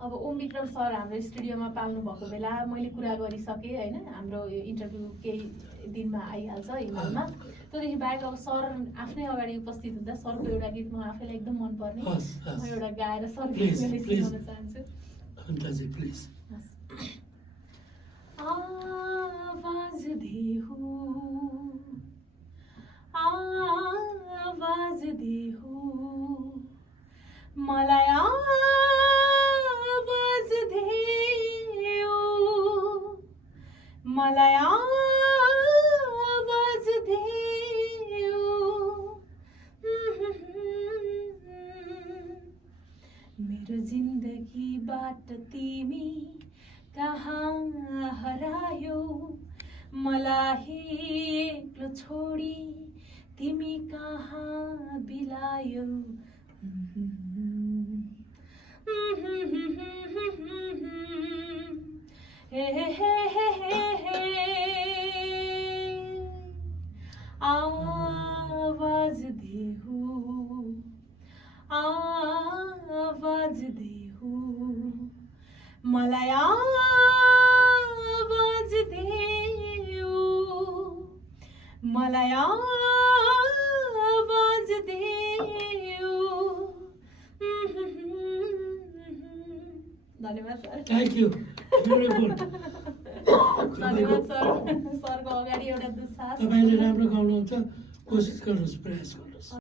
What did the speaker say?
अब ओम विक्रम सर हाम्रो स्टुडियोमा पाल्नु भएको बेला मैले कुरा गरिसकेँ होइन, हाम्रो यो इन्टरभ्यू केही दिनमा आइहाल्छ इमेलमा। त्योदेखि बाहेक अब सर आफ्नै अगाडि उपस्थित हुँदा सरको एउटा गीत म आफैलाई एकदम मनपर्ने, म एउटा गाएर सरको सिकाउन चाहन्छु। आवाज दे हो, आवाज दे हो, मलाई आवाज देऊ, मलाई आवाज देऊ। मेरो जिन्दगीबाट तिमी कहाँ हरायो, मलाई एक्लो छोडी तिमी कहाँ बिलायो। आवाज दे हो, आवाज दे हो, मलाई आवाज देऊ, मलाई आवाज देऊ। धन्यवाद सर। Thank you, beautiful. धन्यवाद सर। सरको अगाडि एउटा दुस्साहस। तपाईँले राम्रो गाउनुहुन्छ, कोसिस गर्नुहोस्, प्रयास गर्नुहोस्।